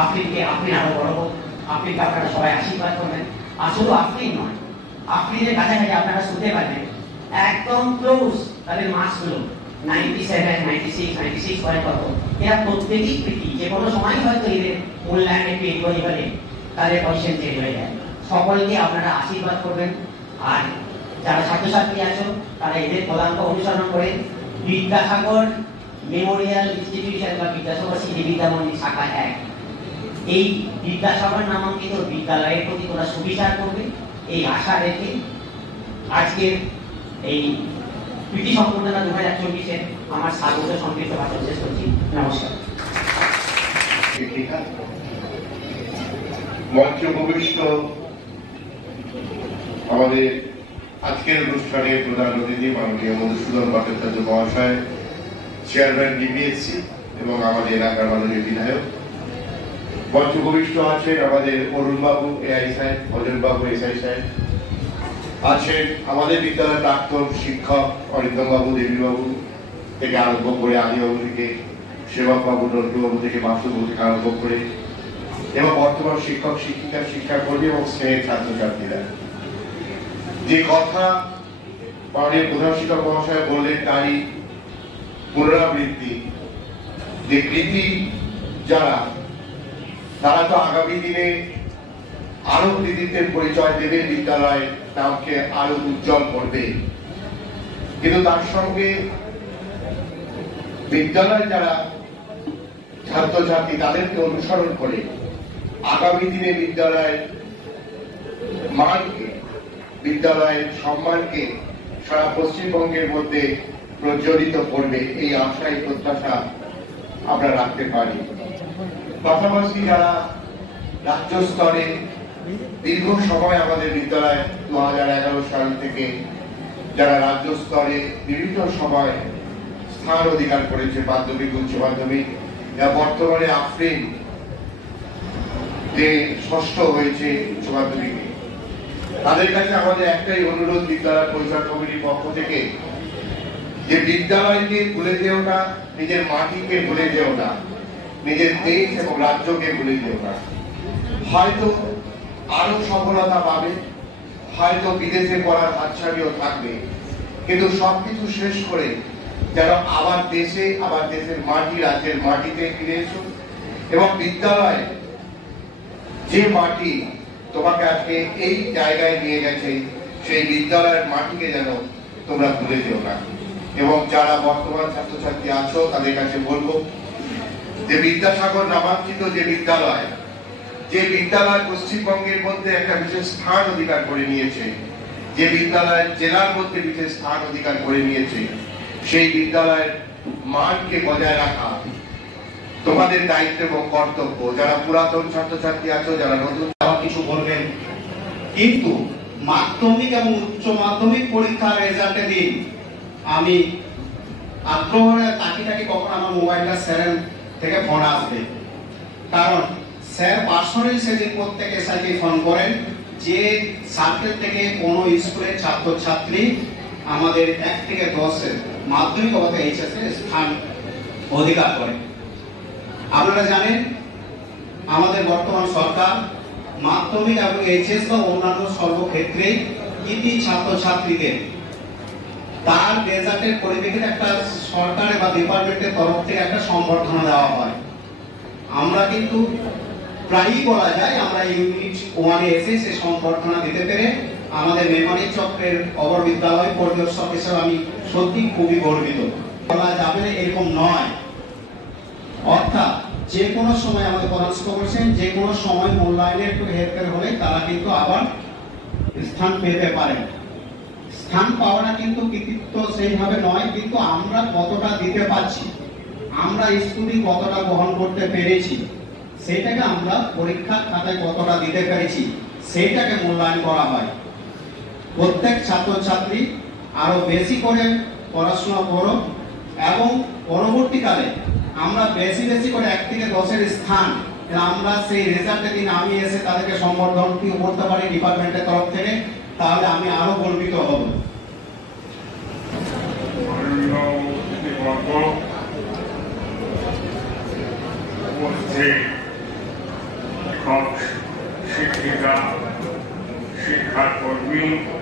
আফরিনকে আফরিন আরো বড় হোক, আফরিনকে আপনারা সবাই আশীর্বাদ করবেন। আর শুধু আফরিন নয়, আফরিনের কাছাকাছি আপনারা শুনতে পারবেন একদম ক্লোজ তাদের মার্কসগুলো 97, 96, 96 পয়েন্ট কত, এরা প্রত্যেকেই কৃতি। যে কোনো সময় হয়তো এদের মূল্যায়ন একটু এগোই হলে তাদের পজিশন চেঞ্জ হয়ে যায়। সকলকে আপনারা আশীর্বাদ করবেন। আর যারা ছাত্রছাত্রী আছো তারা এদের পদাঙ্ক অনুসরণ করে বিদ্যাসাগর মেমোরিয়াল ইনস্টিটিউশন বা বিদ্যাসাগর স্মৃতি বিদ্যামন্দির শাখা 1 এই বিদ্যাসাগর নামাঙ্কিত বিদ্যালয়ের প্রতি তোমরা সুবিচার করবে এই আশা রেখে আজকের এই প্রীতি সম্পূর্ণতা 2024-এর আমার স্বাগত সংক্ষিপ্ত ভাষণ শেষ করছি। নমস্কার। মঞ্চ উপবিষ্ট আমাদের আজকের অনুষ্ঠানে প্রধান অতিথি মাননীয় মধুসূদন ভট্টাচার্য মহাশয়, চেয়ারম্যান ডিপিএসসি এবং আমাদের এলাকার মাননীয় বিধায়ক, মঞ্চ উপবিষ্ট আছেন আমাদের অরুণবাবু এআই সাহেব, ভজনবাবু এসআই সাহেব, আছেন আমাদের বিদ্যালয়ের প্রাক্তন শিক্ষক অরিন্দমবাবু, দেবীবাবু থেকে আরম্ভ করে আদিবাবু থেকে সেবকবাবু, নটুবাবু থেকে বাসুবাবু থেকে আরম্ভ করে এবং বর্তমান শিক্ষক শিক্ষিকা শিক্ষাকর্মী এবং স্নেহের ছাত্রছাত্রীরা। যে কথা মাননীয় প্রধান শিক্ষক মহাশয় বললেন তারই পুনরাবৃত্তি, যে কৃতি যারা তারা তো আগামী দিনে আরো কৃতিত্বের পরিচয় দেবে, বিদ্যালয় নামকে আরো উজ্জ্বল করবে। কিন্তু তার সঙ্গে বিদ্যালয় যারা ছাত্রছাত্রী তাদেরকে অনুসরণ করে আগামী দিনে বিদ্যালয়ের মানকে, বিদ্যালয়ের সম্মানকে সারা পশ্চিমবঙ্গের মধ্যে প্রজ্বলিত করবে, এই আশাই প্রত্যাশা আমরা রাখতে পারি। পাশাপাশি যারা রাজ্য স্তরে দীর্ঘ সময় আমাদের বিদ্যালয় 2011 সাল থেকে যারা রাজ্য স্তরে বিভিন্ন সময় স্থান অধিকার করেছে, মাধ্যমিক উচ্চ মাধ্যমিক, বর্তমানে আফরিন যে ষষ্ঠ হয়েছে উচ্চ মাধ্যমিকে, তাদের কাছে আমাদের একটাই অনুরোধ বিদ্যালয় পরিচালনা কমিটির পক্ষ থেকে, যে বিদ্যালয়কে ভুলে যেও না, নিজের মাটিকে ভুলে যেও না, নিজের দেশ এবং রাজ্যকে ভুলে যেও না। হয়তো আরো সফলতা পাবে, হয়তো বিদেশে পড়ার হাতছানিও থাকবে, কিন্তু সবকিছু শেষ করে যেন আবার দেশে, আবার দেশের মাটি, রাজ্যের মাটিতে ফিরে এসো। এবং বিদ্যালয় যে মাটি তোমাকে আজকে এই জায়গায় নিয়ে গেছে, সেই বিদ্যালয়ের মাটিকে যেন তোমরা ভুলে যেও না। এবং যারা বর্তমান ছাত্রছাত্রী আছো তাদের কাছে বলবো যে বিদ্যাসাগর নামাঙ্কিত যে বিদ্যালয় পশ্চিমবঙ্গের মধ্যে একটা বিশেষ স্থান অধিকার করে নিয়েছে, যে বিদ্যালয় জেলার মধ্যে বিশেষ স্থান অধিকার করে নিয়েছে, সেই বিদ্যালয়ের মানকে বজায় রাখা তোমাদের দায়িত্ব এবং কর্তব্য। যারা পুরাতন ছাত্রছাত্রী আছো, যারা নতুন, কিছু বলবেন, কিন্তু মাধ্যমিক এবং উচ্চ মাধ্যমিক পরীক্ষার রেজাল্টের দিন আমি আগ্রহে তাকি কখন আমার মোবাইলটা স্যারের থেকে ফোন আসবে, কারণ স্যার পার্সোনালি সেদিন প্রত্যেক এসআইকে ফোন করেন যে সার্কেল থেকে কোনো স্কুলের ছাত্রছাত্রী আমাদের 1 থেকে 10 মাধ্যমিক অথবা এইচএস এর স্থান অধিকার করে। আপনারা জানেন আমাদের বর্তমান সরকার মাধ্যমিক এবং এইচএস বা অন্যান্য সর্বক্ষেত্রে কৃতি ছাত্রছাত্রীদের তার রেজাল্টের পরিপ্রেক্ষিতে একটা সরকারের বা ডিপার্টমেন্টের তরফ থেকে একটা সম্বর্ধনা দেওয়া হয়। আমরা কিন্তু প্রায়ই বলা যায় আমরা ইউনিট 1-এ এসে সে সম্বর্ধনা দিতে পেরে আমাদের মেমারি চক্রের অবর বিদ্যালয় পরিদর্শক হিসেবে আমি সত্যি খুবই গর্বিত। বলা যাবে না এরকম নয়, অর্থাৎ যে কোনো সময় আমাদের প্রধান শিক্ষক বলছেন যে কোনো সময় মূল্যায়নের একটু হেরফের হলে তারা কিন্তু আবার স্থান পেতে পারে। স্থান পাওয়াটা কিন্তু কৃতিত্ব সেইভাবে নয়, কিন্তু আমরা কতটা দিতে পারছি, আমরা স্কুলে কতটা গ্রহণ করতে পেরেছি, সেটাকে আমরা পরীক্ষার খাতায় কতটা দিতে পেরেছি সেইটাকে মূল্যায়ন করা হয়। প্রত্যেক ছাত্রছাত্রী আরো বেশি করে পড়াশোনা করো এবং পরবর্তীকালে আমরা বেশি বেশি করে 1 থেকে 10-এর স্থান আমরা সেই রেজাল্টের দিন আমি এসে তাদেরকে সম্বর্ধন করতে পারি ডিপার্টমেন্টের তরফ থেকে, তাহলে আমি আরো গর্বিত হব। we